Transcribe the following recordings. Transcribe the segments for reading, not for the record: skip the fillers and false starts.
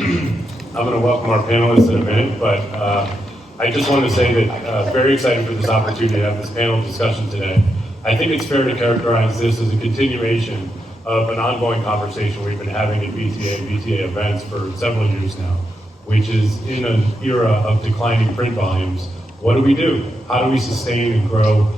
I'm going to welcome our panelists in a minute, but I just want to say that very excited for this opportunity to have this panel discussion today. I think it's fair to characterize this as a continuation of an ongoing conversation we've been having at BTA and BTA events for several years now, which is in an era of declining print volumes. What do we do? How do we sustain and grow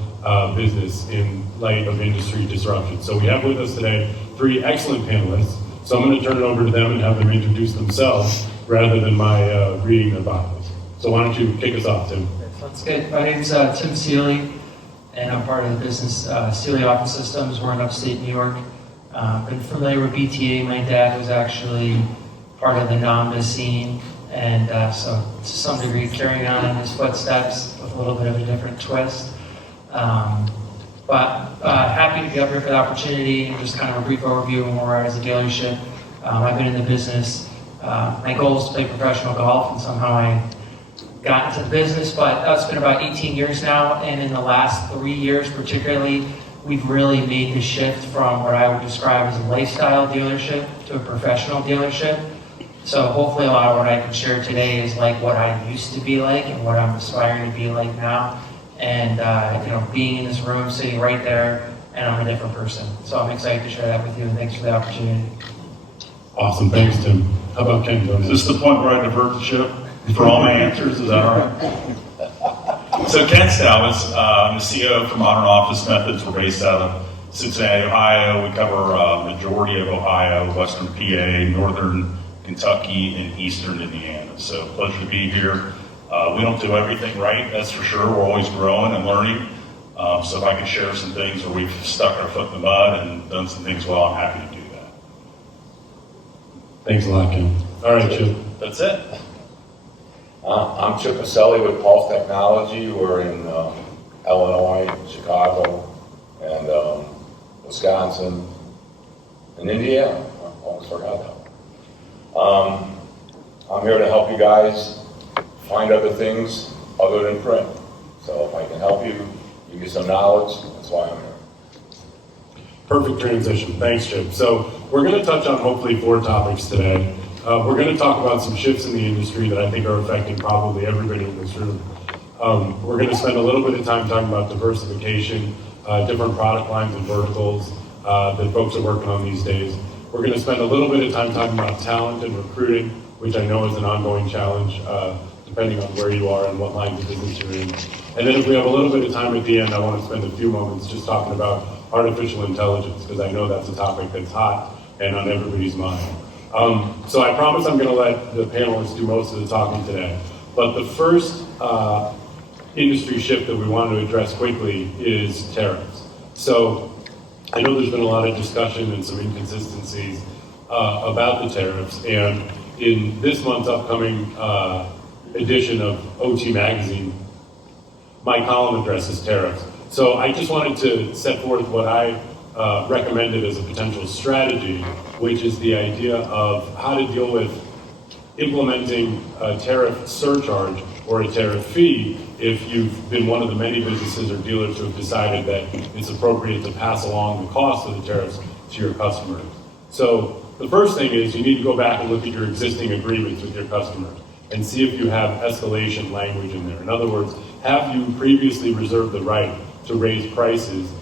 business in light of industry disruption? So we have with us today 3 excellent panelists. So I'm going to turn it over to them and have them introduce themselves rather than my reading their bios. So why don't you kick us off, Tim? Sounds good. My name's Tim Seeley, and I'm part of the business Seeley Office Systems. We're in upstate New York. Been familiar with BTA. My dad was actually part of the NAMDA scene, and so to some degree carrying on in his footsteps with a little bit of a different twist. But happy to be up here for the opportunity and just kind of a brief overview of where we're at as a dealership. I've been in the business. My goal is to play professional golf, and somehow I got into the business, but that's been about 18 years now, and in the last 3 years particularly, we've really made the shift from what I would describe as a lifestyle dealership to a professional dealership. So hopefully a lot of what I can share today is like what I used to be like and what I'm aspiring to be like now. And being in this room, sitting right there, and I'm a different person. So I'm excited to share that with you, and thanks for the opportunity. Awesome, thanks, Tim. How about Ken? Is this the point where I divert the ship for all my answers? Is that all right? So Ken Stallis, I'm the CEO for Modern Office Methods. We're based out of Cincinnati, Ohio. We cover a majority of Ohio, western PA, northern Kentucky, and eastern Indiana. So pleasure to be here. We don't do everything right, that's for sure. We're always growing and learning. So if I can share some things where we've stuck our foot in the mud and done some things well, I'm happy to do that. Thanks a lot, Ken. All right, Chip. That's it. I'm Chip Maselli with Pulse Technology. We're in Illinois, Chicago, and Wisconsin, and Indiana. I almost forgot that. I'm here to help you guys find other things other than print. So if I can help you, give you some knowledge, that's why I'm here. Perfect transition. Thanks, Chip. So we're going to touch on hopefully 4 topics today. We're going to talk about some shifts in the industry that I think are affecting probably everybody in this room. We're going to spend a little bit of time talking about diversification, different product lines and verticals that folks are working on these days. We're going to spend a little bit of time talking about talent and recruiting, which I know is an ongoing challenge, depending on where you are and what lines of business you're in. And then if we have a little bit of time at the end, I want to spend a few moments just talking about artificial intelligence, because I know that's a topic that's hot and on everybody's mind. So I promise I'm going to let the panelists do most of the talking today. But the first industry shift that we want to address quickly is tariffs. So I know there's been a lot of discussion and some inconsistencies about the tariffs, and in this month's upcoming edition of OT Magazine, my column addresses tariffs. So I just wanted to set forth what I recommended as a potential strategy, which is the idea of how to deal with implementing a tariff surcharge or a tariff fee if you've been one of the many businesses or dealers who have decided that it's appropriate to pass along the cost of the tariffs to your customers. So the first thing is you need to go back and look at your existing agreements with your customers and see if you have escalation language in there. In other words, have you previously reserved the right to raise prices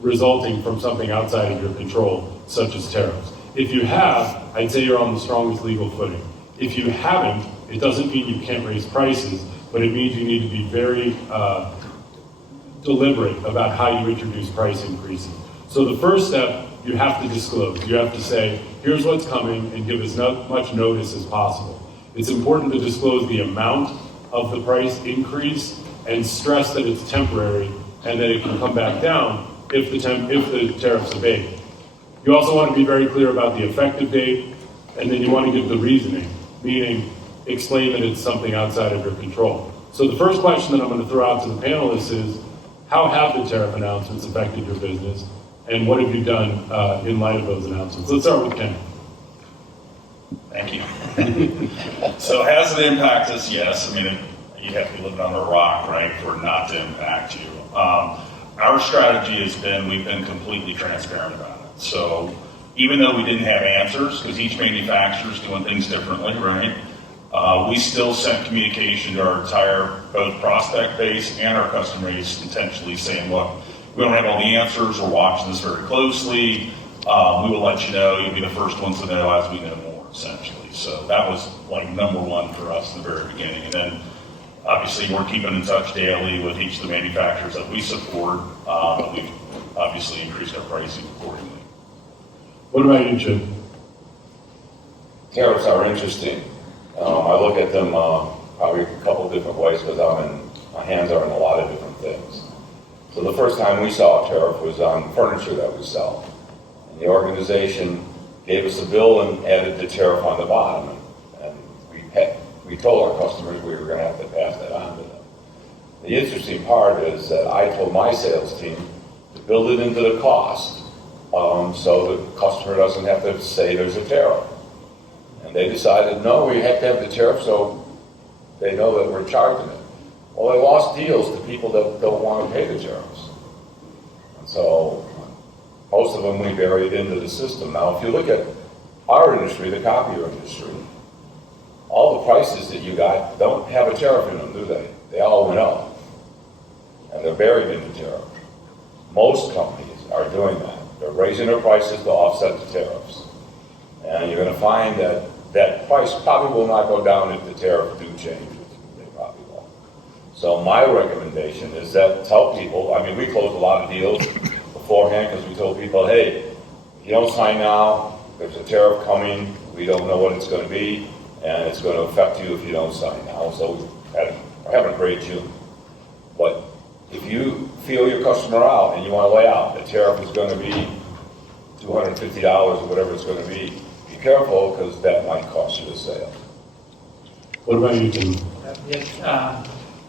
resulting from something outside of your control, such as tariffs? If you have, I'd say you're on the strongest legal footing. If you haven't, it doesn't mean you can't raise prices, but it means you need to be very deliberate about how you introduce price increases. So the first step, you have to disclose. You have to say, here's what's coming, and give as much notice as possible. It's important to disclose the amount of the price increase and stress that it's temporary and that it can come back down if the tariffs abate. You also want to be very clear about the effective date, and then you want to give the reasoning, meaning explain that it's something outside of your control. So the first question that I'm going to throw out to the panelists is, how have the tariff announcements affected your business, and what have you done in light of those announcements? Let's start with Ken. Thank you. So has it impacted us? Yes. I mean, you have to be living under a rock, right, for it not to impact you. Our strategy has been, we've been completely transparent about it. So even though we didn't have answers, because each manufacturer is doing things differently, right? We still sent communication to our entire both prospect base and our customer base intentionally saying, look, we don't have all the answers, we're watching this very closely, we will let you know, you'll be the first ones to know as we know more, essentially. So that was like number one for us in the very beginning. And then obviously we're keeping in touch daily with each of the manufacturers that we support. We've obviously increased our pricing accordingly. What about you, Chip? Tariffs are interesting. I look at them probably a couple different ways because my hands are in a lot of different things. So the first time we saw a tariff was on furniture that we sell. And the organization gave us a bill and added the tariff on the bottom. And we told our customers we were going to have to pass that on to them. The interesting part is that I told my sales team to build it into the cost so the customer doesn't have to say there's a tariff. And they decided, no, we have to have the tariff so they know that we're charging it. Well, they lost deals to people that don't want to pay the tariffs. And so most of them we buried into the system. Now, if you look at our industry, the copier industry, all the prices that you got don't have a tariff in them, do they? They all went up. And they're buried in the tariff. Most companies are doing that. They're raising their prices to offset the tariffs. And you're going to find that that price probably will not go down if the tariff do change, which they probably won't. So my recommendation is that tell people, I mean, we closed a lot of deals beforehand because we told people, hey, if you don't sign now, there's a tariff coming, we don't know what it's going to be, and it's going to affect you if you don't sign now. So we're having a great June. But if you feel your customer out and you want to lay out, the tariff is going to be $250 or whatever it's going to be careful because that might cost you the sale. What about you, Tim?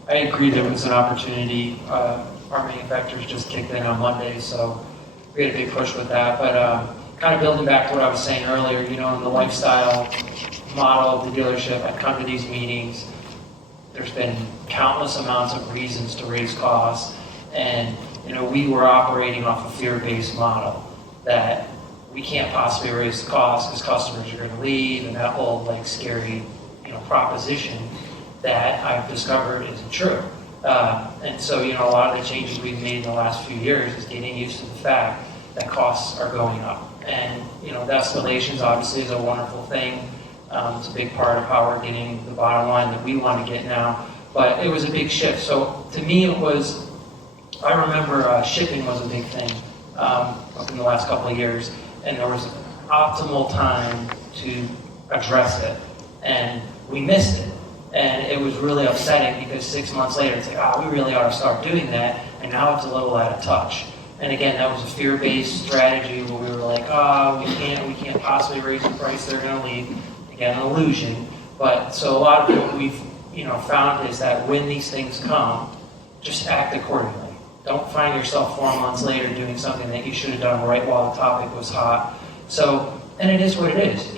I agree there was an opportunity. Our manufacturers just kicked in on Monday, so we had a big push with that. But kind of building back to what I was saying earlier, in the lifestyle model of the dealership, I come to these meetings. There's been countless amounts of reasons to raise costs, and we were operating off a fear-based model that we can't possibly raise the cost because customers are going to leave, and that whole scary proposition that I've discovered isn't true. And so a lot of the changes we've made in the last few years is getting used to the fact that costs are going up. And the escalations obviously is a wonderful thing. It's a big part of how we're getting the bottom line that we want to get now. But it was a big shift. So to me I remember shipping was a big thing up in the last couple of years. And there was an optimal time to address it. And we missed it. And it was really upsetting because 6 months later, it's like, we really ought to start doing that. And now it's a little out of touch. And again, that was a fear-based strategy where we were like, we can't possibly raise the price, they're going to leave. Again, an illusion. But so a lot of what we've found is that when these things come, just act accordingly. Don't find yourself 4 months later doing something that you should have done right while the topic was hot. So, and it is what it is.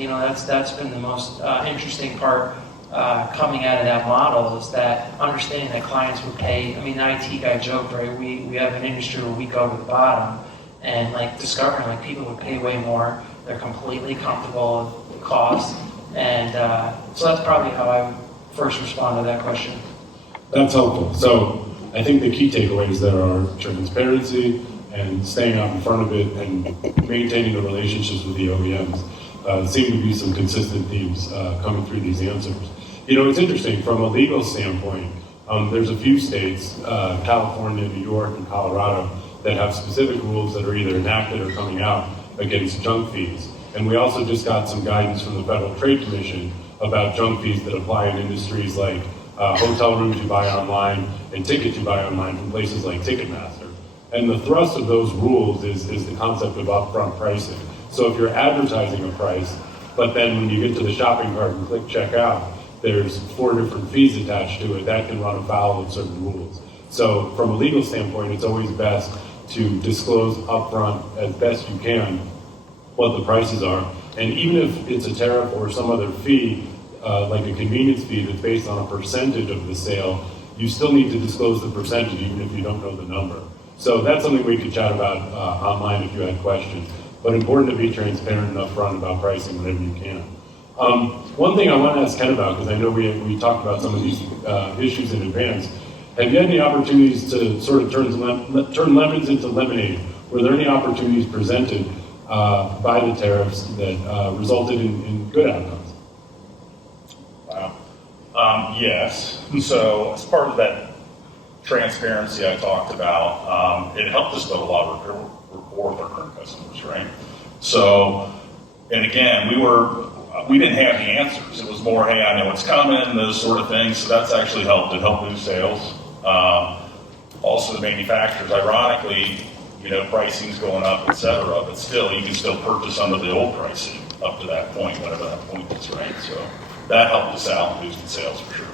That's been the most interesting part coming out of that model is that understanding that clients would pay. I mean, the IT guy joked, right? We have an industry where we go to the bottom and discovering people would pay way more. They're completely comfortable with the cost. And so that's probably how I would first respond to that question. That's helpful. So I think the key takeaways there are transparency and staying out in front of it and maintaining the relationships with the OEMs. Seem to be some consistent themes coming through these answers. It's interesting from a legal standpoint. There's a few states, California, New York, and Colorado, that have specific rules that are either enacted or coming out against junk fees. And we also just got some guidance from the Federal Trade Commission about junk fees that apply in industries like hotel rooms you buy online and tickets you buy online from places like Ticketmaster. And the thrust of those rules is the concept of upfront pricing. So if you're advertising a price, but then when you get to the shopping cart and click checkout, there's 4 different fees attached to it, that can run afoul of certain rules. So from a legal standpoint, it's always best to disclose upfront as best you can what the prices are. And even if it's a tariff or some other fee, like a convenience fee that's based on a percentage of the sale, you still need to disclose the percentage even if you don't know the number. So that's something we could chat about online if you had questions. but important to be transparent and upfront about pricing whenever you can. One thing I want to ask Ken about, because I know we talked about some of these issues in advance, have you had any opportunities to sort of turn lemons into lemonade? Were there any opportunities presented by the tariffs that resulted in good outcomes? Wow. Yes. So as part of that transparency I talked about, it helped us build a lot of rapport with our current customers, right? So, and again, we didn't have the answers. It was more, hey, I know what's coming, those sort of things. So that's actually helped. It helped boost sales. Also, the manufacturers, ironically, pricing's going up, et cetera, but still, you can still purchase under the old pricing up to that point, whatever that point is, right? So that helped us out and boosted sales for sure.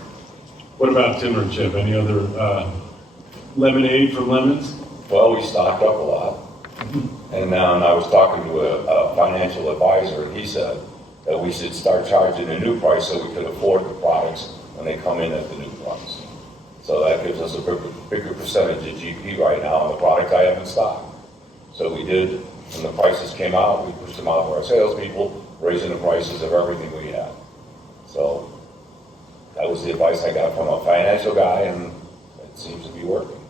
What about Tim or Chip? Any other lemonade from lemons? Well, we stocked up a lot. And I was talking to a financial advisor, and he said that we should start charging a new price so we could afford the products when they come in at the new price. So that gives us a bigger percentage of GP right now on the product I have in stock. So we did, when the prices came out, we pushed them out to our salespeople, raising the prices of everything we had. So that was the advice I got from a financial guy, and it seems to be working.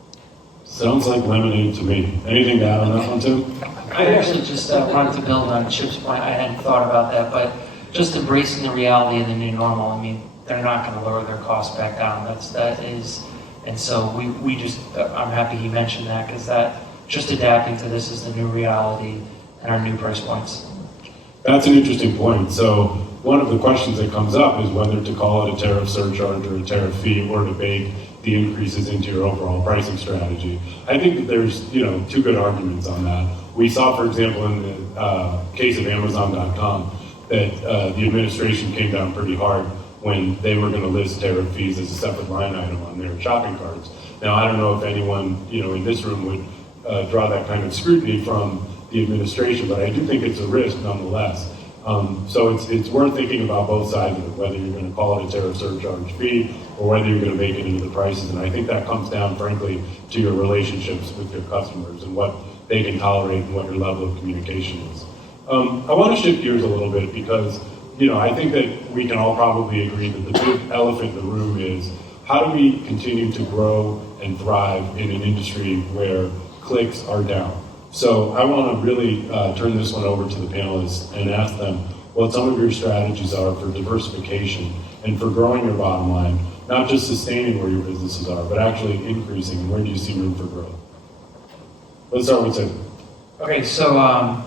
Sounds like lemonade to me. Anything to add on that one, Tim? I actually just wanted to build on Chip's point. I hadn't thought about that, but just embracing the reality of the new normal. I mean, they're not going to lower their costs back down. And so we just, I'm happy he mentioned that, because that, just adapting to this is the new reality and our new price points. That's an interesting point. So one of the questions that comes up is whether to call it a tariff surcharge or a tariff fee, or to bake the increases into your overall pricing strategy. I think that there's two good arguments on that. We saw, for example, in the case of Amazon.com, that the administration came down pretty hard when they were going to list tariff fees as a separate line item on their shopping carts. Now, I don't know if anyone in this room would draw that kind of scrutiny from the administration, but I do think it's a risk nonetheless. So it's worth thinking about both sides of it, whether you're going to call it a tariff surcharge fee or whether you're going to bake it into the prices. And I think that comes down, frankly, to your relationships with your customers and what they can tolerate and what your level of communication is. I want to shift gears a little bit because, I think that we can all probably agree that the big elephant in the room is how do we continue to grow and thrive in an industry where clicks are down? So I want to really turn this one over to the panelists and ask them what some of your strategies are for diversification and for growing your bottom line, not just sustaining where your businesses are, but actually increasing, and where do you see room for growth? Let's start with Tim. Okay, so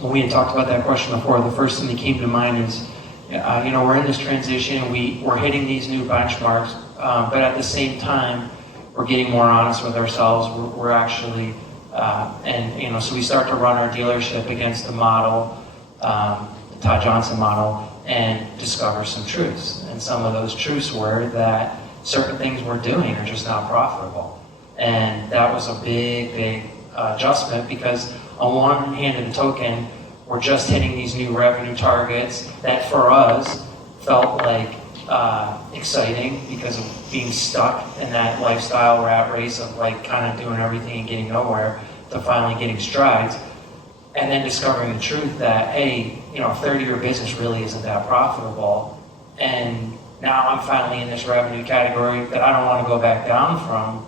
when we had talked about that question before, the first thing that came to mind is, we're in this transition, we're hitting these new benchmarks, but at the same time, we're getting more honest with ourselves. We're actually, so we start to run our dealership against the model, the Todd Johnson model, and discover some truths. And some of those truths were that certain things we're doing are just not profitable. And that was a big adjustment, because on one hand of the token, we're just hitting these new revenue targets that for us felt like exciting because of being stuck in that lifestyle rat race of like kind of doing everything and getting nowhere to finally getting strides, and then discovering the truth that, hey, a 30-year business really isn't that profitable, and now I'm finally in this revenue category that I don't want to go back down from,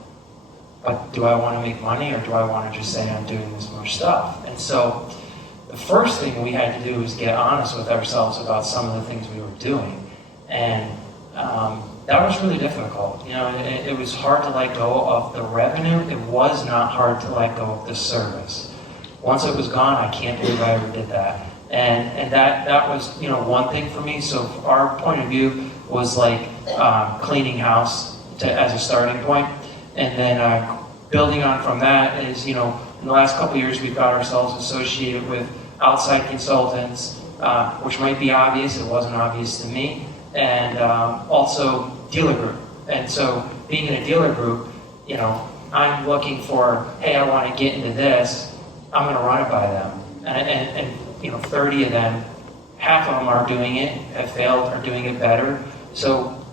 but do I want to make money, or do I want to just say I'm doing this much stuff? And so the first thing we had to do was get honest with ourselves about some of the things we were doing. And that was really difficult. It was hard to let go of the revenue. It was not hard to let go of the service. Once it was gone, I can't believe I ever did that. And that was, one thing for me. So our point of view was like cleaning house as a starting point. And then building on from that is, in the last couple of years, we've got ourselves associated with outside consultants, which might be obvious. It wasn't obvious to me. And also dealer group. And so being in a dealer group, I'm looking for, hey, I want to get into this. I'm going to run it by them. And 30 of them, half of them are doing it, have failed, are doing it better. So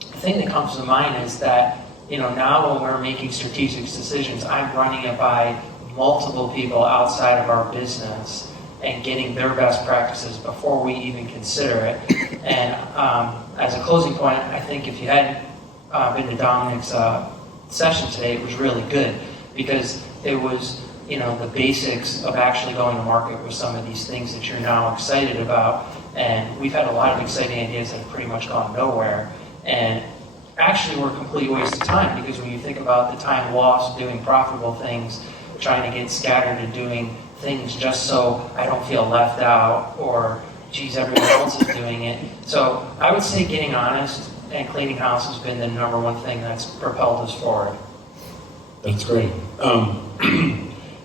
the thing that comes to mind is that, now when we're making strategic decisions, I'm running it by multiple people outside of our business and getting their best practices before we even consider it. And as a closing point, I think if you hadn't been to Dominic's session today, it was really good because it was, the basics of actually going to market with some of these things that you're now excited about. And we've had a lot of exciting ideas that have pretty much gone nowhere. And actually were a complete waste of time because when you think about the time lost doing profitable things, trying to get scattered and doing things just so I don't feel left out or, geez, everyone else is doing it. So I would say getting honest and cleaning house has been the number one thing that's propelled us forward. That's great.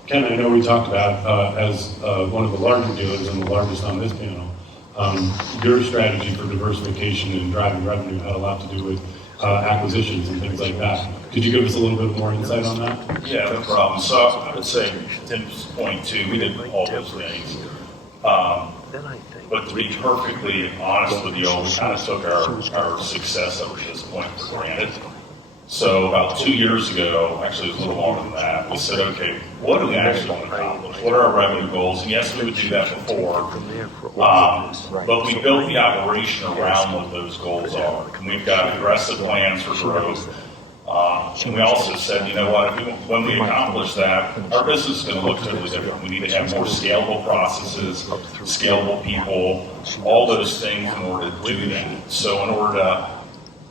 Ken, I know we talked about, as one of the larger dealers and the largest on this panel, your strategy for diversification and driving revenue had a lot to do with acquisitions and things like that. Could you give us a little bit more insight on that? Yeah, no problem. So I would say, Tim's point too, we did all those things. But to be perfectly honest with you all, we kind of took our success up to this point for granted. So about 2 years ago, actually it was a little longer than that, we said, okay, what do we actually want to accomplish? What are our revenue goals? And yes, we would do that before, but we built the operation around what those goals are. And we've got aggressive plans for growth. And we also said, you know what, when we accomplish that, our business is going to look totally different. We need to have more scalable processes, scalable people, all those things in order to do that. So in order to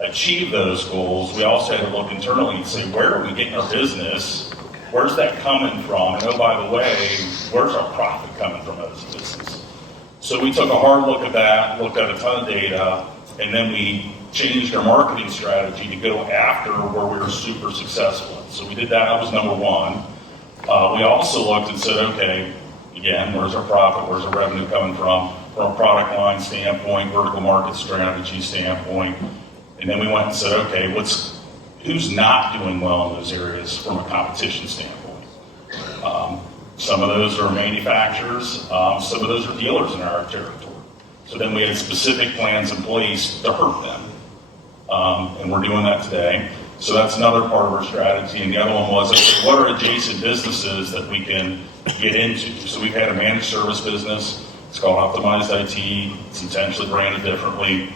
achieve those goals, we also had to look internally and say, where are we getting our business? Where's that coming from? And oh, by the way, where's our profit coming from as a business? So we took a hard look at that, looked at a ton of data, and then we changed our marketing strategy to go after where we were super successful. So we did that. That was number one. We also looked and said, okay, again, where's our profit? Where's our revenue coming from a product line standpoint, vertical market strategy standpoint? And then we went and said, okay, who's not doing well in those areas from a competition standpoint? Some of those are manufacturers. Some of those are dealers in our territory. So then we had specific plans in place to hurt them. And we're doing that today. So that's another part of our strategy. And the other one was, okay, what are adjacent businesses that we can get into? So we've had a managed service business. It's called Optimized IT. It's intentionally branded differently,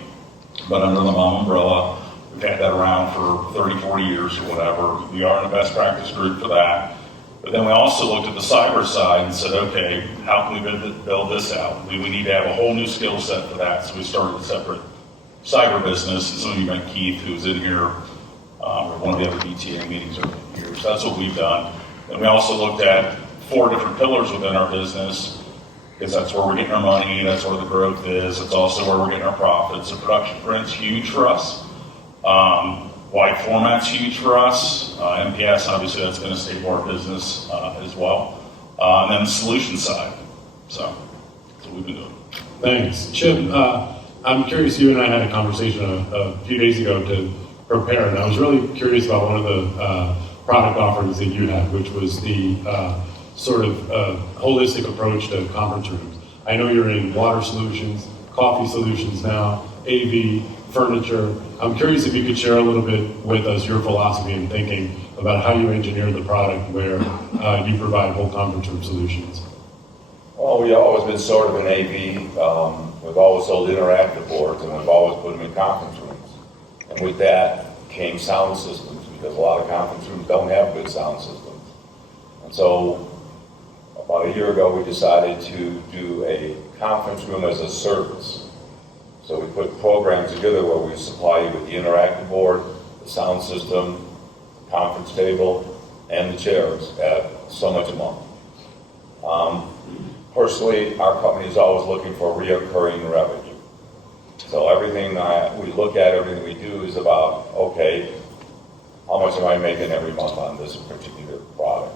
but under the mom umbrella. We've had that around for 30, 40 years or whatever. We are in a best practice group for that. But then we also looked at the cyber side and said, okay, how can we build this out? We need to have a whole new skill set for that. So we started a separate cyber business. And some of you met Keith, who's in here, or one of the other DTA meetings over the years. That's what we've done. And we also looked at 4 different pillars within our business, because that's where we're getting our money, that's where the growth is, it's also where we're getting our profits. So production print's huge for us. Wide format's huge for us. MPS, obviously, that's been a staple of our business as well. And then the solution side. So that's what we've been doing. Thanks. Chip, I'm curious, you and I had a conversation a few days ago to prepare, and I was really curious about one of the product offerings that you had, which was the sort of holistic approach to conference rooms. I know you're in water solutions, coffee solutions now, AV, furniture. I'm curious if you could share a little bit with us your philosophy and thinking about how you engineer the product where you provide whole conference room solutions. Well, we've always been sort of an AV. We've always sold interactive boards, and we've always put them in conference rooms. And with that came sound systems, because a lot of conference rooms don't have good sound systems. And so about a year ago, we decided to do a conference room as a service. So we put programs together where we supply you with the interactive board, the sound system, conference table, and the chairs at so much a month. Personally, our company is always looking for reoccurring revenue. So everything we look at, everything we do is about, okay, how much am I making every month on this particular product?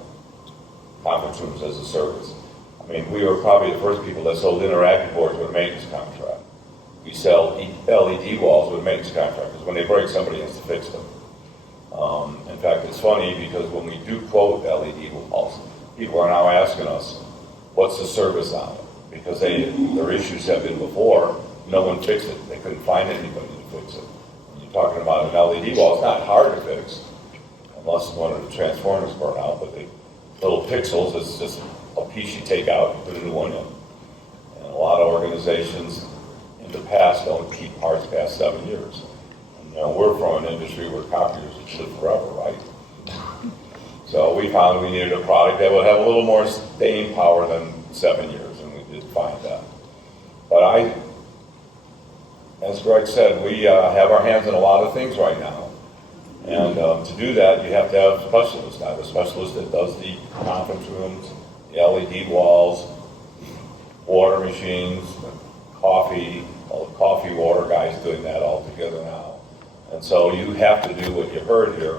Conference rooms as a service. I mean, we were probably the first people that sold interactive boards with a maintenance contract. We sell LED walls with a maintenance contract, because when they break, somebody has to fix them. In fact, it's funny because when we do quote LED walls, people are now asking us, what's the service on it? Because their issues have been before, no one fixed it. They couldn't find anybody to fix it. When you're talking about an LED wall, it's not hard to fix, unless one of the transformers burn out, but the little pixels, it's just a piece you take out, you put a new one in. And a lot of organizations in the past don't keep parts past 7 years. And, we're from an industry where copiers live forever, right? So we found we needed a product that would have a little more staying power than 7 years, and we did find that. But as Greg said, we have our hands in a lot of things right now. And to do that, you have to have specialists. I have a specialist that does the conference rooms, the LED walls, water machines, coffee, all the coffee water guys doing that all together now. And so you have to do what you heard here.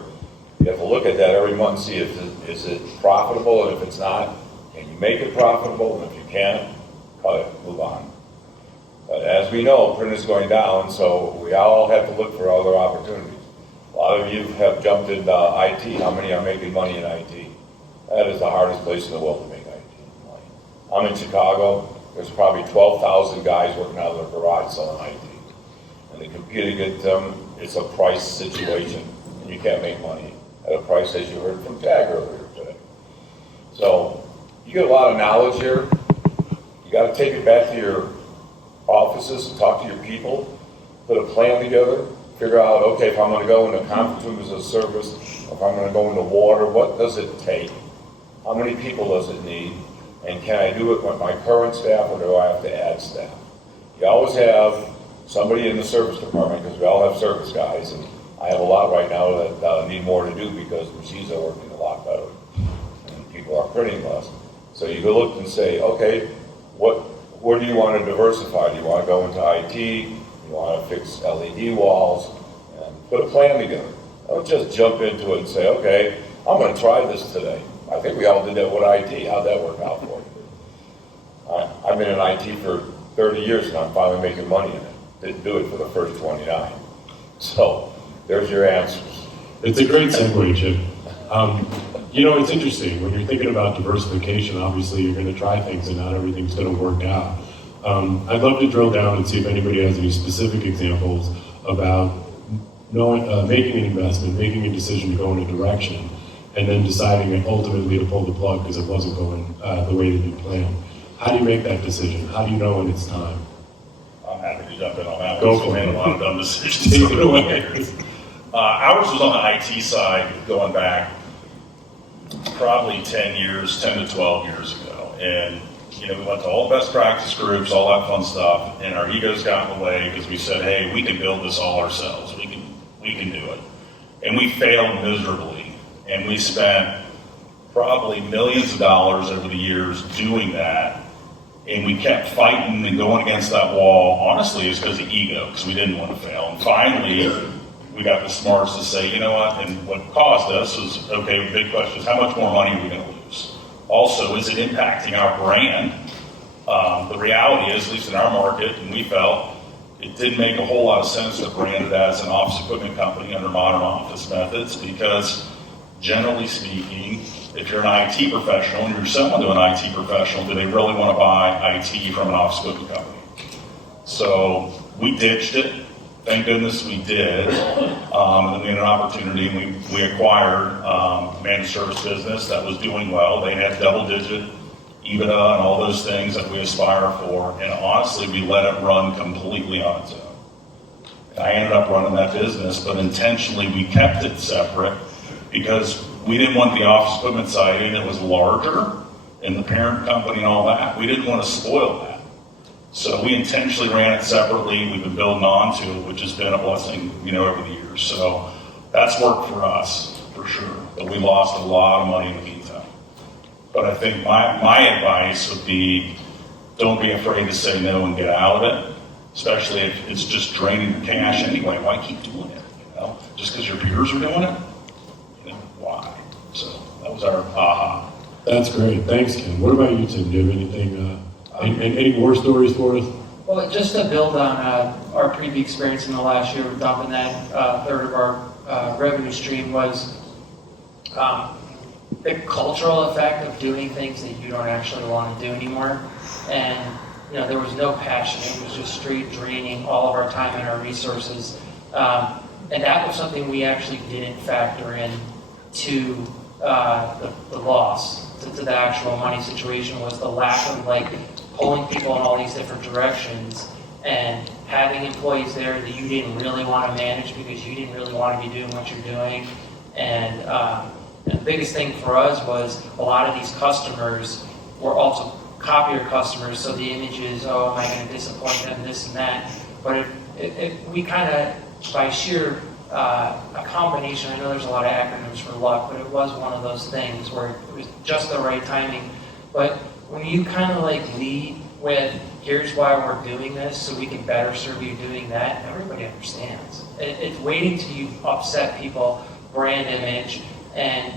You have to look at that every month and see if is it profitable, and if it's not, can you make it profitable? And if you can't, cut it, move on. But as we know, print is going down, so we all have to look for other opportunities. A lot of you have jumped into IT. How many are making money in IT? That is the hardest place in the world to make IT money. I'm in Chicago. There's probably 12,000 guys working out of their garage selling IT. And to compete against them, it's a price situation, and you can't make money at a price, as you heard from Tag earlier today. So you get a lot of knowledge here. You got to take it back to your offices and talk to your people, put a plan together, figure out, okay, if I'm going to go into conference room as a service, if I'm going to go into water, what does it take? How many people does it need? And can I do it with my current staff, or do I have to add staff? You always have somebody in the service department, because we all have service guys, and I have a lot right now that need more to do because machines are working a lot better and people are printing less. So you go look and say, okay, where do you want to diversify? Do you want to go into IT? Do you want to fix LED walls? And put a plan together. Don't just jump into it and say, okay, I'm going to try this today. I think we all did that with IT. How'd that work out for you? I've been in IT for 30 years and I'm finally making money in it. Didn't do it for the first 29. So there's your answers. It's a great segue, Chip. It's interesting. When you're thinking about diversification, obviously you're going to try things and not everything's going to work out. I'd love to drill down and see if anybody has any specific examples about making an investment, making a decision to go in a direction, and then deciding ultimately to pull the plug because it wasn't going the way that you planned. How do you make that decision? How do you know when it's time? I'm happy to jump in on that. Go for We it. made a lot of dumb decisions. Take it away. Ours was on the IT side going back probably 10 to 12 years ago. And, we went to all the best practice groups, all that fun stuff, and our egos got in the way because we said, hey, we can build this all ourselves. We can do it. And we failed miserably. And we spent probably millions of dollars over the years doing that. And we kept fighting and going against that wall. Honestly, it's because of ego, because we didn't want to fail. And finally, we got the smarts to say, you know what, and what caused us is, okay, the big question is how much more money are we going to lose? Also, is it impacting our brand? The reality is, at least in our market, and we felt, it didn't make a whole lot of sense to brand it as an office equipment company under Modern Office Methods because, generally speaking, if you're an IT professional and you're selling to an IT professional, do they really want to buy IT from an office equipment company? So we ditched it. Thank goodness we did. And then we had an opportunity, and we acquired a managed service business that was doing well. They had double-digit EBITDA and all those things that we aspire for. And honestly, we let it run completely on its own. I ended up running that business, but intentionally we kept it separate because we didn't want the office equipment side in. It was larger, and the parent company and all that. We didn't want to spoil that. So we intentionally ran it separately. We've been building on to it, which has been a blessing, over the years. So that's worked for us, for sure. But we lost a lot of money in the meantime. But I think my advice would be, don't be afraid to say no and get out of it, especially if it's just draining your cash anyway. Why keep doing it? Just because your peers are doing it? Why? So that was our aha. That's great. Thanks, Ken. What about you, Tim? Do you have anything, any more stories for us? Well, just to build on our previous experience in the last year with dumping that third of our revenue stream was the cultural effect of doing things that you don't actually want to do anymore. And, there was no passion. It was just straight draining all of our time and our resources. And that was something we actually didn't factor in to the loss. to the actual money situation was the lack of like pulling people in all these different directions and having employees there that you didn't really want to manage because you didn't really want to be doing what you're doing. And the biggest thing for us was a lot of these customers were also copier customers, so the image is, oh, am I going to disappoint them, this and that. But if we kind of, by sheer a combination, I know there's a lot of acronyms for luck, but it was one of those things where it was just the right timing. But when you kind of like lead with, here's why we're doing this, so we can better serve you doing that, everybody understands. It's waiting till you upset people, brand image, and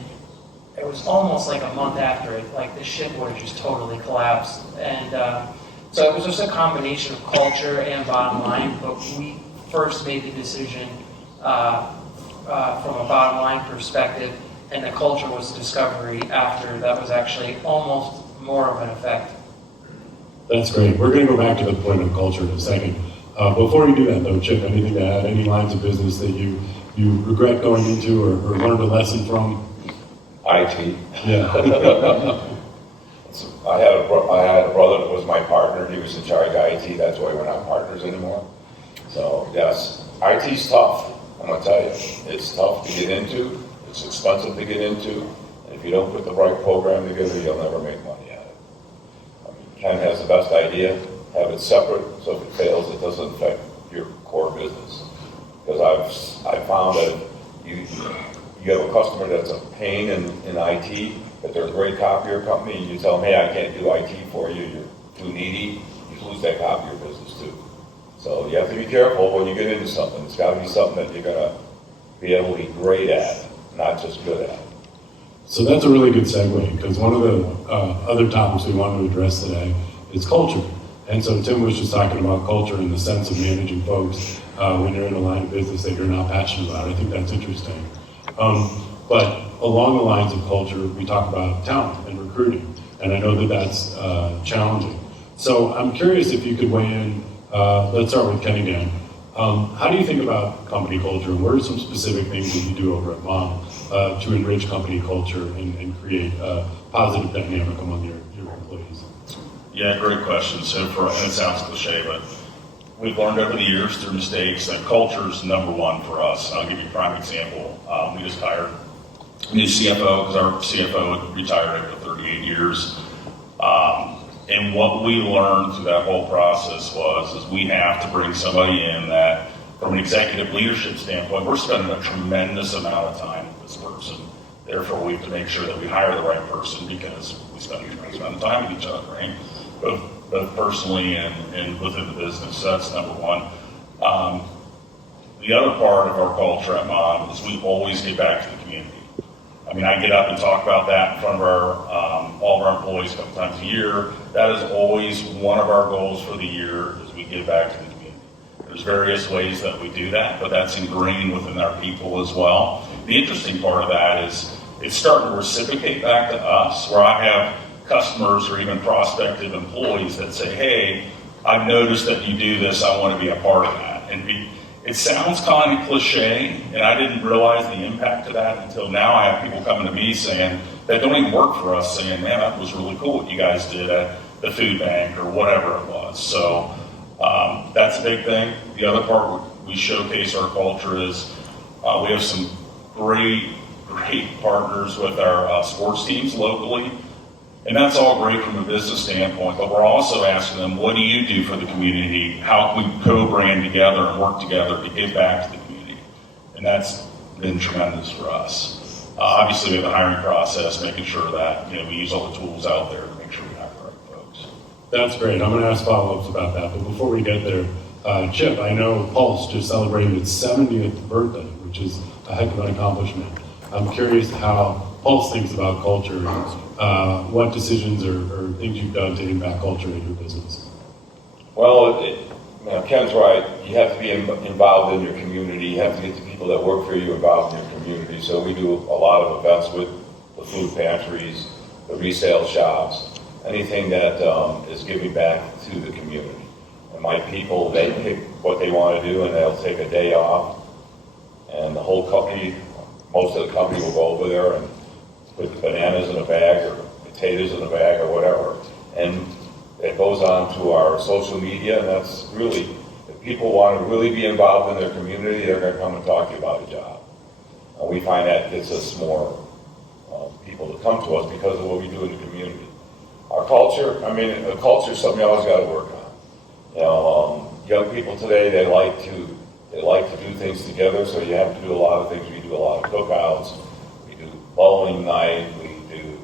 it was almost like a month after it, like the ship would have just totally collapsed. And so it was just a combination of culture and bottom line, but we first made the decision from a bottom line perspective, and the culture was discovery after that was actually almost more of an effect. That's great. We're going to go back to the point of culture in a second. Before you do that, though, Chip, anything to add? Any lines of business that you regret going into or learned a lesson from? IT. Yeah. I had a brother that was my partner. He was in charge of IT. That's why we're not partners anymore. So yes, IT's tough. I'm gonna tell you, it's tough to get into. It's expensive to get into. And if you don't put the right program together, you'll never make money at it. I mean, Ken has the best idea. Have it separate, so if it fails, it doesn't affect your core business. Because I've found that you have a customer that's a pain in IT, but they're a great copier company, and you tell them, hey, I can't do IT for you, you're too needy, you lose that copier business too. So you have to be careful when you get into something. It's got to be something that you're going to be able to be great at, not just good at. So that's a really good segue, because one of the other topics we want to address today is culture. And so Tim was just talking about culture in the sense of managing folks when you're in a line of business that you're not passionate about. I think that's interesting. But along the lines of culture, we talk about talent and recruiting, and I know that that's challenging. So I'm curious if you could weigh in. Let's start with Ken again. How do you think about company culture, and what are some specific things that you do over at Mom to enrich company culture and create a positive dynamic among your employees? Yeah, great question. So and it sounds cliche, but we've learned over the years through mistakes that culture is number one for us. I'll give you a prime example. We just hired a new CFO because our CFO had retired after 38 years. And what we learned through that whole process is we have to bring somebody in that, from an executive leadership standpoint, we're spending a tremendous amount of time with this person. Therefore, we have to make sure that we hire the right person because we spend a tremendous amount of time with each other, right? Both personally and within the business. So that's number one. The other part of our culture at Mom is we always get back to the community. I mean, I get up and talk about that in front of all of our employees a couple times a year. That is always one of our goals for the year, is we give back to the community. There's various ways that we do that, but that's ingrained within our people as well. The interesting part of that is it's starting to reciprocate back to us, where I have customers or even prospective employees that say, hey, I've noticed that you do this, I want to be a part of that. And it sounds kind of cliche, and I didn't realize the impact of that until now. I have people coming to me saying, that don't even work for us, saying, man, that was really cool what you guys did at the food bank or whatever it was. So that's a big thing. The other part we showcase our culture is we have some great partners with our sports teams locally. And that's all great from a business standpoint, but we're also asking them, what do you do for the community? How can we co-brand together and work together to give back to the community? And that's been tremendous for us. Obviously, we have the hiring process, making sure that we use all the tools out there to make sure we hire the right folks. That's great. I'm going to ask follow-ups about that, but before we get there, Chip, I know Pulse just celebrated its 70th birthday, which is a heck of an accomplishment. I'm curious how Pulse thinks about culture. What decisions or things you've done to impact culture in your business? Well, Ken's right. You have to be involved in your community. You have to get the people that work for you involved in your community. So we do a lot of events with the food pantries, the resale shops, anything that is giving back to the community. And my people, they pick what they want to do, and they'll take a day off. And the whole company, most of the company will go over there and put bananas in a bag or potatoes in a bag or whatever. And it goes on to our social media, and that's really, if people want to really be involved in their community, they're going to come and talk to you about a job. And we find that gets us more people to come to us because of what we do in the community. Our culture, I mean, a culture is something you always got to work on. You know, young people today, they like to do things together, so you have to do a lot of things. We do a lot of cookouts, we do bowling night, we do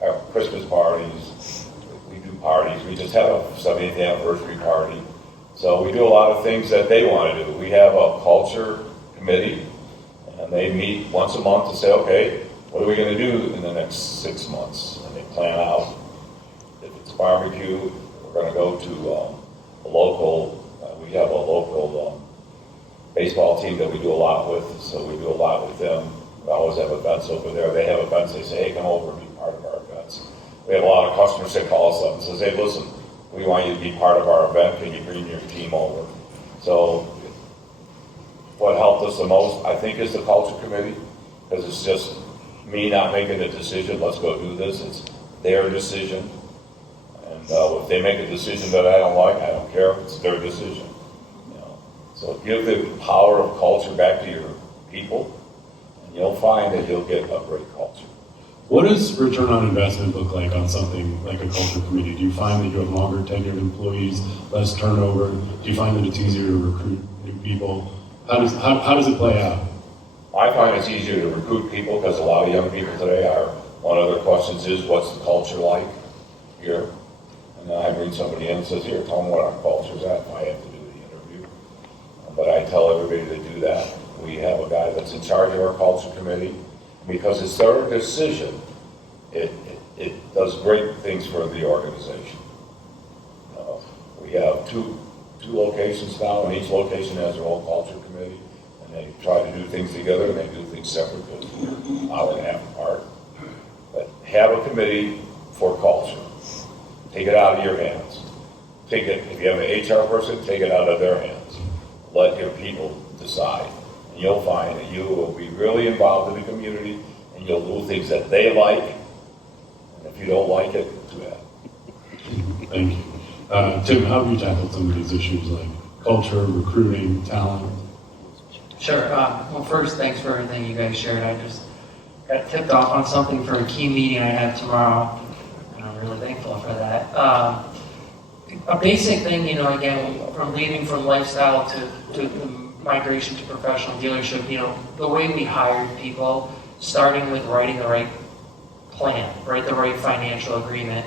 have Christmas parties, we do parties. We just had a 70th anniversary party. So we do a lot of things that they want to do. We have a culture committee, and they meet once a month to say, okay, what are we going to do in the next 6 months? And they plan out. If it's barbecue, we're going to go to a local, we have a local baseball team that we do a lot with, so we do a lot with them. We always have events over there. They have events, they say, hey, come over and be part of our events. We have a lot of customers that call us up and says, hey, listen, we want you to be part of our event. Can you bring your team over? So what helped us the most, I think, is the culture committee, because it's just me not making a decision, let's go do this. It's their decision. And if they make a decision that I don't like, I don't care. It's their decision. You know? So give the power of culture back to your people, and you'll find that you'll get a great culture. What does return on investment look like on something like a culture committee? Do you find that you have longer tenured employees, less turnover? Do you find that it's easier to recruit new people? How does it play out? I find it's easier to recruit people because a lot of young people today are, one of their questions is, what's the culture like here? And then I bring somebody in and says, here, tell them what our culture's at, if I have to do the interview. But I tell everybody to do that. We have a guy that's in charge of our culture committee, because it's their decision. It does great things for the organization. We have two locations now, and each location has their own culture committee, and they try to do things together, and they do things separate because they're an hour and a half apart. But have a committee for culture. Take it out of your hands. Take it, if you have an HR person, take it out of their hands. Let your people decide. And you'll find that you will be really involved in the community, and you'll do things that they like. And if you don't like it, too bad. Thank you. Tim, how have you tackled some of these issues like culture, recruiting, talent? Sure. Well, first, thanks for everything you guys shared. I just got tipped off on something for a key meeting I have tomorrow, and I'm really thankful for that. A basic thing, again, from leading from lifestyle to the migration to professional dealership, the way we hired people, starting with writing the right plan, write the right financial agreement.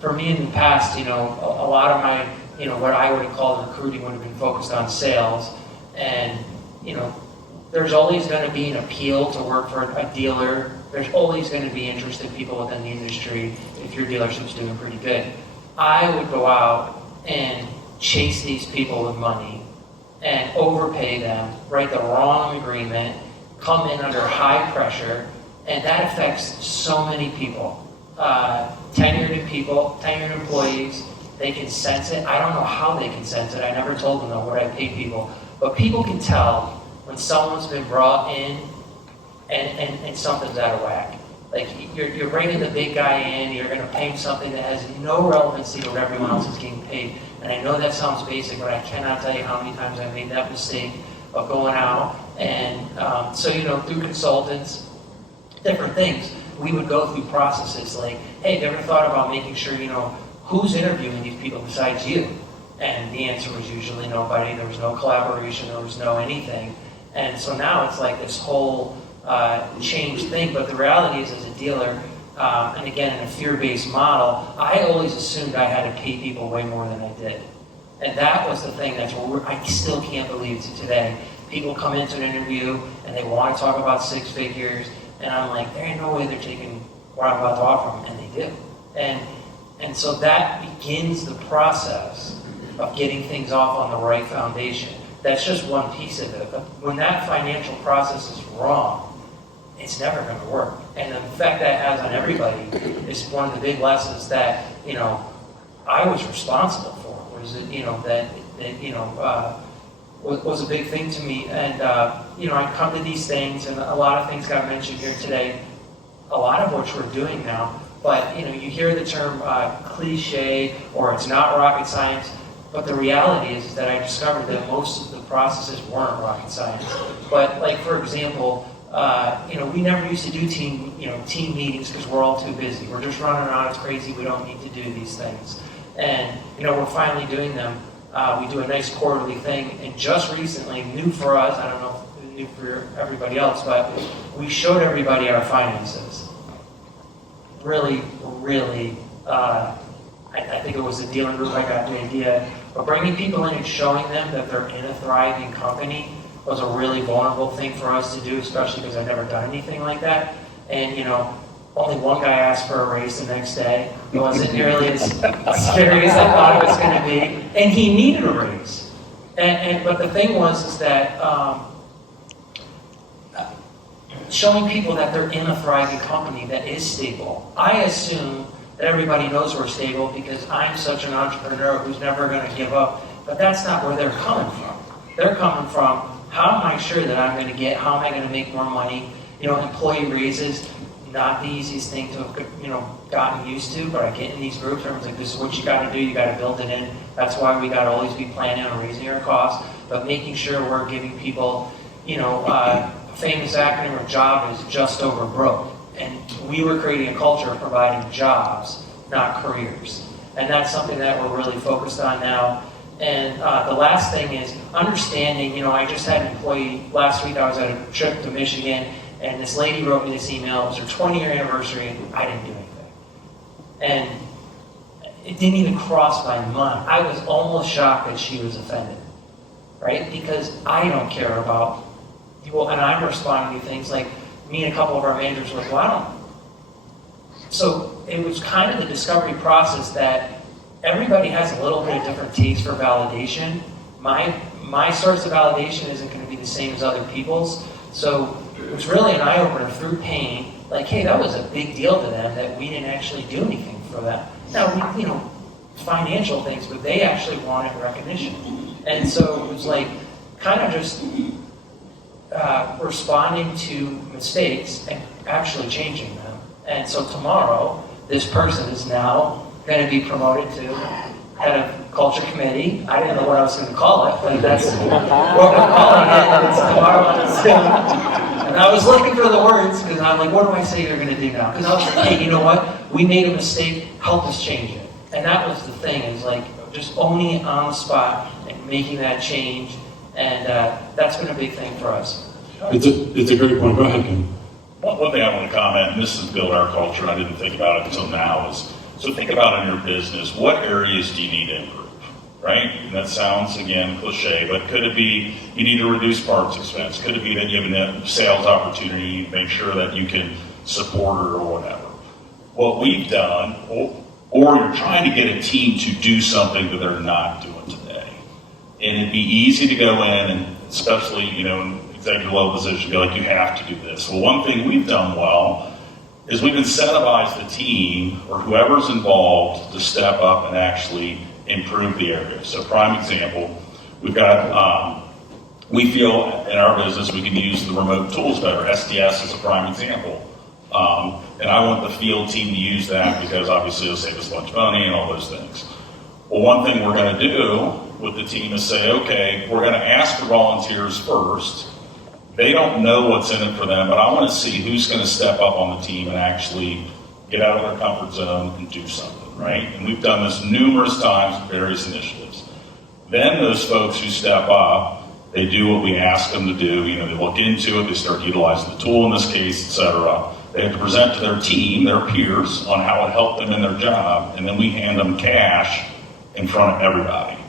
For me in the past, a lot of my, what I would have called recruiting would have been focused on sales. And, there's always going to be an appeal to work for a dealer. There's always going to be interested people within the industry if your dealership's doing pretty good. I would go out and chase these people with money and overpay them, write the wrong agreement, come in under high pressure, and that affects so many people. Tenured employees, they can sense it. I don't know how they can sense it. I never told them though what I pay people. But people can tell when someone's been brought in and something's out of whack. Like you're bringing the big guy in, you're going to pay him something that has no relevancy to what everyone else is getting paid. And I know that sounds basic, but I cannot tell you how many times I made that mistake of going out. And so, through consultants, different things, we would go through processes like, hey, have you ever thought about making sure, who's interviewing these people besides you? And the answer was usually nobody. There was no collaboration. There was no anything. And so now it's like this whole changed thing. But the reality is, as a dealer, and again, in a fear-based model, I always assumed I had to pay people way more than I did. And that was the thing I still can't believe to today. People come into an interview and they want to talk about six figures, and I'm like, there ain't no way they're taking what I'm about to offer them, and they do. And so that begins the process of getting things off on the right foundation. That's just one piece of it. But when that financial process is wrong, it's never going to work. And the effect that has on everybody is one of the big lessons that, I was responsible for. Was was a big thing to me. And, I come to these things, and a lot of things got mentioned here today. a lot of which we're doing now. But you hear the term cliche, or it's not rocket science. But the reality is that I discovered that most of the processes weren't rocket science. But like, for example, we never used to do team meetings because we're all too busy. We're just running around, it's crazy, we don't need to do these things. And, we're finally doing them. We do a nice quarterly thing, and just recently, new for us, I don't know if it's new for everybody else, but we showed everybody our finances. Really, I think it was the dealing group I got the idea. But bringing people in and showing them that they're in a thriving company was a really vulnerable thing for us to do, especially because I've never done anything like that. And, only one guy asked for a raise the next day. It wasn't nearly as scary as I thought it was going to be. And he needed a raise. But the thing is that showing people that they're in a thriving company that is stable. I assume that everybody knows we're stable because I'm such an entrepreneur who's never going to give up. But that's not where they're coming from. They're coming from, how am I sure that I'm going to get, how am I going to make more money? Employee raises, not the easiest thing to have, gotten used to, but I get in these groups, everyone's like, this is what you got to do, you got to build it in. That's why we got to always be planning on raising our costs, but making sure we're giving people, a famous acronym of job is just over broke. And we were creating a culture of providing jobs, not careers. And that's something that we're really focused on now. And the last thing is understanding, I just had an employee, last week I was at a trip to Michigan, and this lady wrote me this email. It was her 20-year anniversary, and I didn't do anything. And it didn't even cross my mind. I was almost shocked that she was offended, right? Because I don't care about people, and I'm responding to things like, me and a couple of our managers were like, well, I don't. So it was kind of the discovery process that everybody has a little bit of different taste for validation. My source of validation isn't going to be the same as other people's. So it was really an eye-opener through pain. Like, hey, that was a big deal to them that we didn't actually do anything for them. Now, we, financial things, but they actually wanted recognition. And so it was like kind of just responding to mistakes and actually changing them. And so tomorrow, this person is now going to be promoted to head of culture committee. I didn't know what I was going to call it, but that's what we're calling it. It's tomorrow on Zoom. And I was looking for the words because I'm like, what do I say you're going to do now? Because I was like, hey, you know what? We made a mistake. Help us change it. And that was the thing, is like just owning it on the spot and making that change. And that's been a big thing for us. It's a great point. Go ahead, Ken. One thing I want to comment, and this is build our culture, and I didn't think about it until now, is so think about in your business, what areas do you need to improve, right? And that sounds, again, cliche, but could it be you need to reduce parts expense? Could it be that you have a sales opportunity, make sure that you can support it or whatever? What we've done, or you're trying to get a team to do something that they're not doing today. And it'd be easy to go in, and especially, in executive level position, go like, you have to do this. Well, one thing we've done well is we've incentivized the team or whoever's involved to step up and actually improve the area. So prime example, we've got, we feel in our business we can use the remote tools better. SDS is a prime example. And I want the field team to use that because obviously it'll save us a bunch of money and all those things. Well, one thing we're going to do with the team is say, okay, we're going to ask for volunteers first. They don't know what's in it for them, but I want to see who's going to step up on the team and actually get out of their comfort zone and do something, right? And we've done this numerous times with various initiatives. Then those folks who step up, they do what we ask them to do. They look into it, they start utilizing the tool in this case, etc. They have to present to their team, their peers, on how it helped them in their job, and then we hand them cash in front of everybody.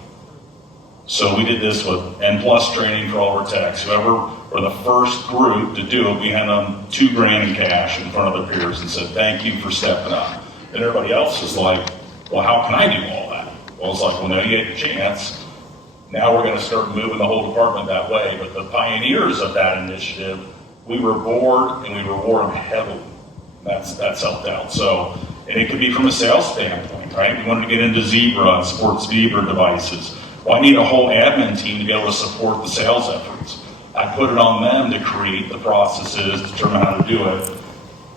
So we did this with N+ training for all our techs. Whoever were the first group to do it, we hand them $2,000 in cash in front of their peers and said, thank you for stepping up. And everybody else was like, well, how can I do all that? Well, it's like, well, no, you had your chance. Now we're going to start moving the whole department that way. But the pioneers of that initiative, we reward and we reward them heavily. That's helped out. So, and it could be from a sales standpoint, right? We wanted to get into Zebra and sports Zebra devices. Well, I need a whole admin team to be able to support the sales efforts. I put it on them to create the processes, determine how to do it.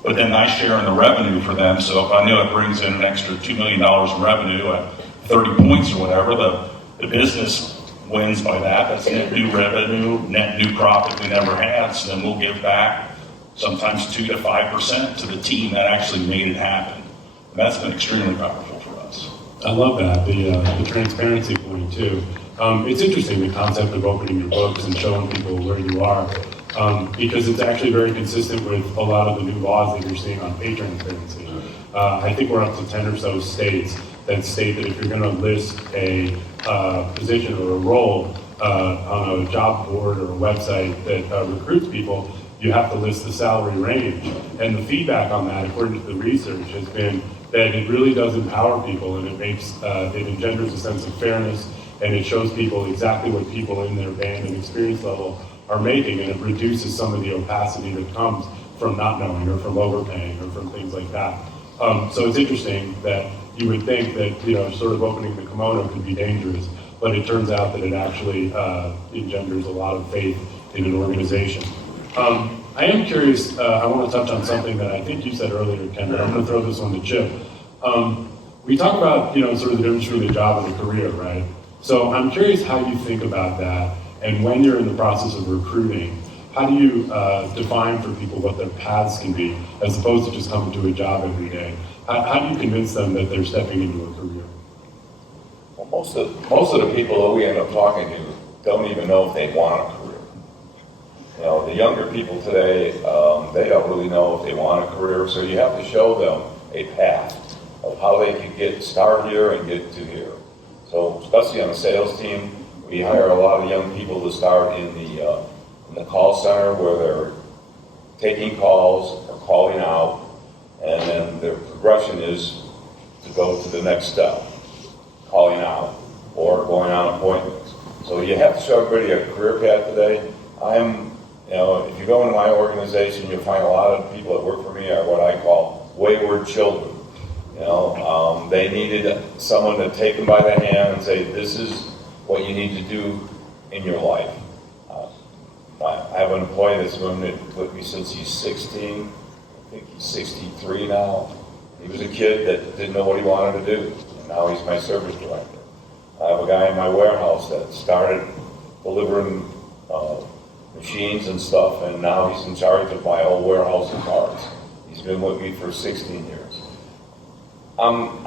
but then I share in the revenue for them. So if I know it brings in an extra $2 million in revenue at 30 points or whatever, the business wins by that. That's net new revenue, net new profit we never had. So then we'll give back sometimes 2 to 5% to the team that actually made it happen. And that's been extremely powerful for us. I love that, the transparency point too. It's interesting, the concept of opening your books and showing people where you are, because it's actually very consistent with a lot of the new laws that you're seeing on pay transparency. I think we're up to 10 or so states that state that if you're going to list a position or a role on a job board or a website that recruits people, you have to list the salary range. And the feedback on that, according to the research, has been that it really does empower people, and it engenders a sense of fairness, and it shows people exactly what people in their band and experience level are making, and it reduces some of the opacity that comes from not knowing or from overpaying or from things like that. So it's interesting that you would think that, sort of opening the kimono could be dangerous, but it turns out that it actually engenders a lot of faith in an organization. I am curious, I want to touch on something that I think you said earlier, Ken, but I'm going to throw this one to Chip. We talk about, sort of the difference between a job and a career, right? So I'm curious how you think about that, and when you're in the process of recruiting, how do you define for people what their paths can be, as opposed to just coming to a job every day? How do you convince them that they're stepping into a career? Well, most of the people that we end up talking to don't even know if they want a career. The younger people today, they don't really know if they want a career, so you have to show them a path of how they can start here and get to here. So, especially on the sales team, we hire a lot of young people to start in the call center, where they're taking calls or calling out, and then their progression is to go to the next step, calling out or going on appointments. So you have to show everybody a career path today. If you go into my organization, you'll find a lot of people that work for me are what I call wayward children. They needed someone to take them by the hand and say, this is what you need to do in your life. I have an employee that's been with me since he's 16. I think he's 63 now. He was a kid that didn't know what he wanted to do, and now he's my service director. I have a guy in my warehouse that started delivering machines and stuff, and now he's in charge of my whole warehouse of cars. He's been with me for 16 years. I'm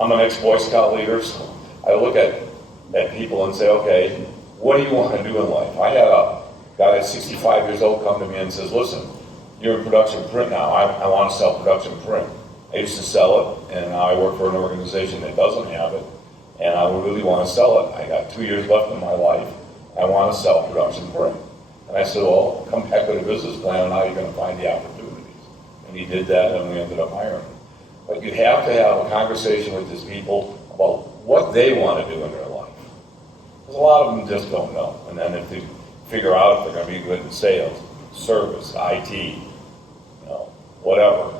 an ex-Boy Scout leader, so I look at people and say, okay, what do you want to do in life? I had a guy that's 65 years old come to me and says, listen, you're in production print now. I want to sell production print. I used to sell it, and now I work for an organization that doesn't have it, and I really want to sell it. I got 2 years left in my life. I want to sell production print. And I said, well, come back with a business plan on how you're going to find the opportunities. And he did that, and we ended up hiring him. But you have to have a conversation with these people about what they want to do in their life. Because a lot of them just don't know. And then if they figure out if they're going to be good in sales, service, IT, whatever,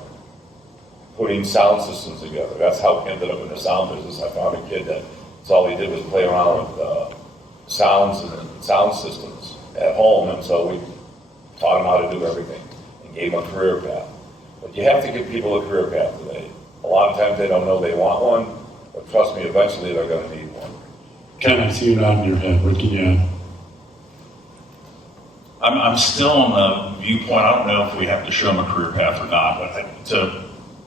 putting sound systems together. That's how we ended up in the sound business. I found a kid that's all he did was play around with sounds and sound systems at home, and so we taught him how to do everything and gave him a career path. But you have to give people a career path today. A lot of times they don't know they want one, but trust me, eventually they're going to need one. Ken, I see you nodding your head. What can you add? I'm still on the viewpoint. I don't know if we have to show them a career path or not, but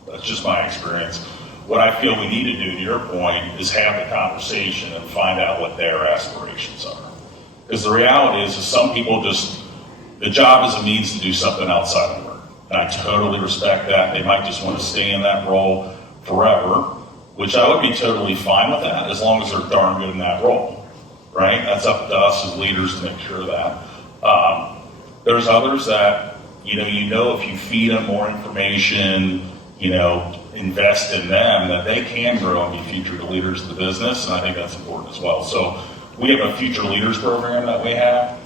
that's just my experience. What I feel we need to do, to your point, is have the conversation and find out what their aspirations are. Because the reality is some people the job is a means to do something outside of work. And I totally respect that. They might just want to stay in that role forever, which I would be totally fine with that, as long as they're darn good in that role, right? That's up to us as leaders to make sure of that. There's others that, if you feed them more information, invest in them, that they can grow and be future leaders of the business, and I think that's important as well. So we have a future leaders program that we have,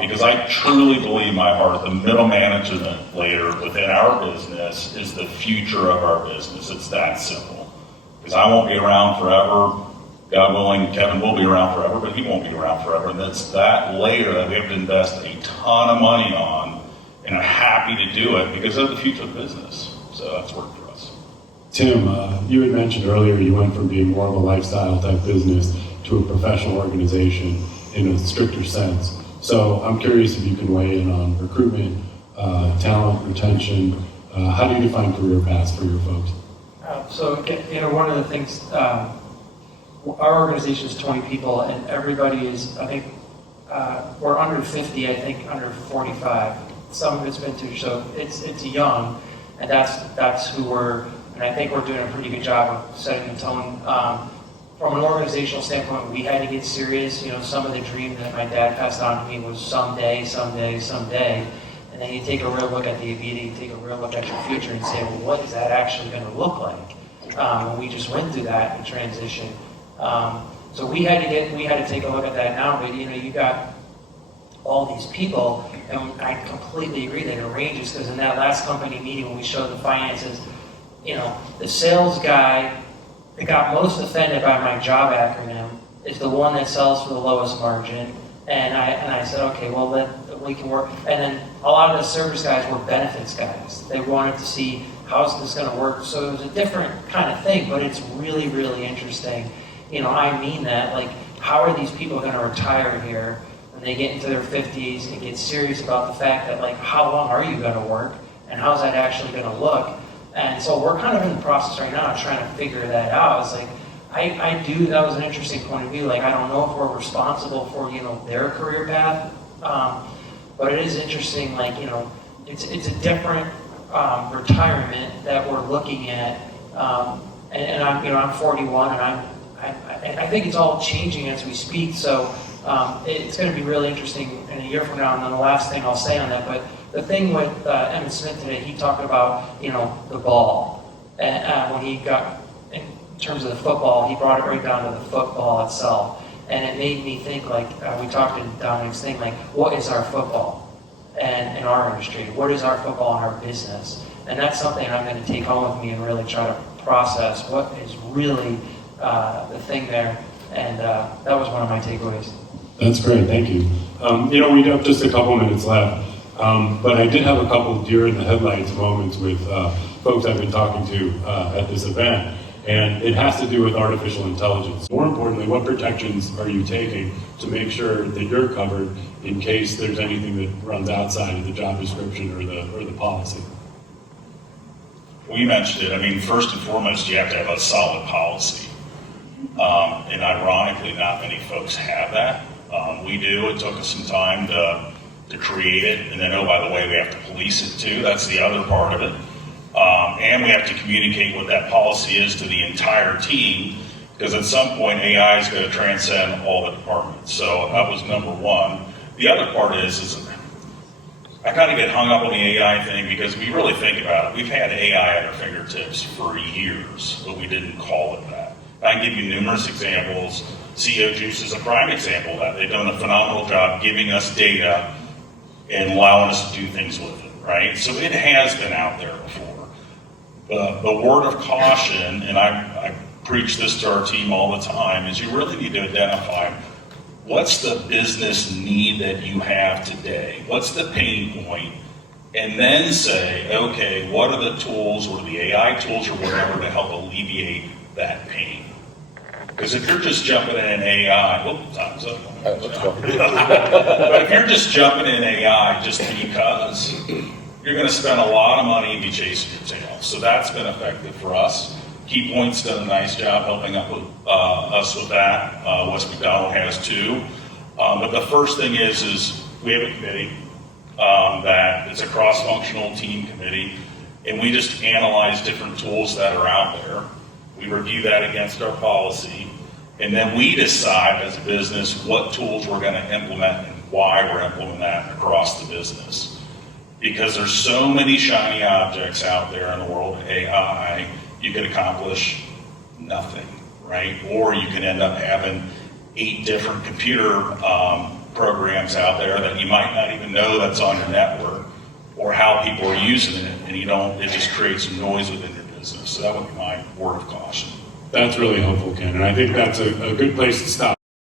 because I truly believe in my heart the middle management layer within our business is the future of our business. It's that simple. Because I won't be around forever. God willing, Kevin will be around forever, but he won't be around forever. And that's that layer that we have to invest a ton of money on and I'm happy to do it because of the future of the business. So that's worked for us. Tim, you had mentioned earlier you went from being more of a lifestyle type business to a professional organization in a stricter sense. So I'm curious if you can weigh in on recruitment, talent, retention. How do you define career paths for your folks? So, one of the things, our organization is 20 people, and everybody is, I think, we're under 50, I think, under 45. Some of it's vintage, so it's young, and that's who we're, and I think we're doing a pretty good job of setting the tone. From an organizational standpoint, we had to get serious. Some of the dream that my dad passed on to me was someday. And then you take a real look at the immediate, you take a real look at your future and say, well, what is that actually going to look like? And we just went through that in transition. So we had to take a look at that now, but you got all these people, and I completely agree that it ranges, because in that last company meeting when we showed the finances, the sales guy that got most offended by my job acronym is the one that sells for the lowest margin. And I said, okay, well then we can work. And then a lot of the service guys were benefits guys. They wanted to see how's this going to work. So it was a different kind of thing, but it's really, really interesting. I mean that, like, how are these people going to retire here when they get into their 50s and get serious about the fact that, like, how long are you going to work and how's that actually going to look? And so we're kind of in the process right now of trying to figure that out. It's like, that was an interesting point of view. Like, I don't know if we're responsible for, their career path. But it is interesting, like, it's a different retirement that we're looking at. And I'm 41, and I think it's all changing as we speak. So it's going to be really interesting in a year from now. And then the last thing I'll say on that, but the thing with Emmett Smith today, he talked about, the ball. And when he got, in terms of the football, he brought it right down to the football itself. And it made me think, like, we talked in Dominic's thing, like, what is our football and in our industry? What is our football in our business? And that's something I'm going to take home with me and really try to process what is really the thing there. And that was one of my takeaways. That's great, thank you. We have just a couple minutes left, but I did have a couple deer in the headlights moments with folks I've been talking to at this event. And it has to do with artificial intelligence. More importantly, what protections are you taking to make sure that you're covered in case there's anything that runs outside of the job description or the policy? We mentioned it. I mean, first and foremost, you have to have a solid policy. And ironically, not many folks have that. We do. It took us some time to create it. And then, oh, by the way, we have to police it too. That's the other part of it. And we have to communicate what that policy is to the entire team, because at some point AI is going to transcend all the departments. So that was number one. The other part is I kind of get hung up on the AI thing because we really think about it. We've had AI at our fingertips for years, but we didn't call it that. I can give you numerous examples. CEO Juice is a prime example of that. They've done a phenomenal job giving us data and allowing us to do things with it, right? So it has been out there before. The word of caution, and I preach this to our team all the time, is you really need to identify what's the business need that you have today? What's the pain point? And then say, okay, what are the tools or the AI tools or whatever to help alleviate that pain? Because if you're just jumping in AI, time's up. Let's go. But if you're just jumping in AI just because, you're going to spend a lot of money and be chasing your tail. So that's been effective for us. Key Point's done a nice job helping us with that. West McDonald has too. But the first thing is we have a committee that it's a cross-functional team committee, and we just analyze different tools that are out there. We review that against our policy, and then we decide as a business what tools we're going to implement and why we're implementing that across the business. Because there's so many shiny objects out there in the world of AI, you can accomplish nothing, right? Or you can end up having 8 different computer programs out there that you might not even know that's on your network or how people are using it, and it just creates noise within your business. So that would be my word of caution. That's really helpful, Ken, and I think that's a good place to stop.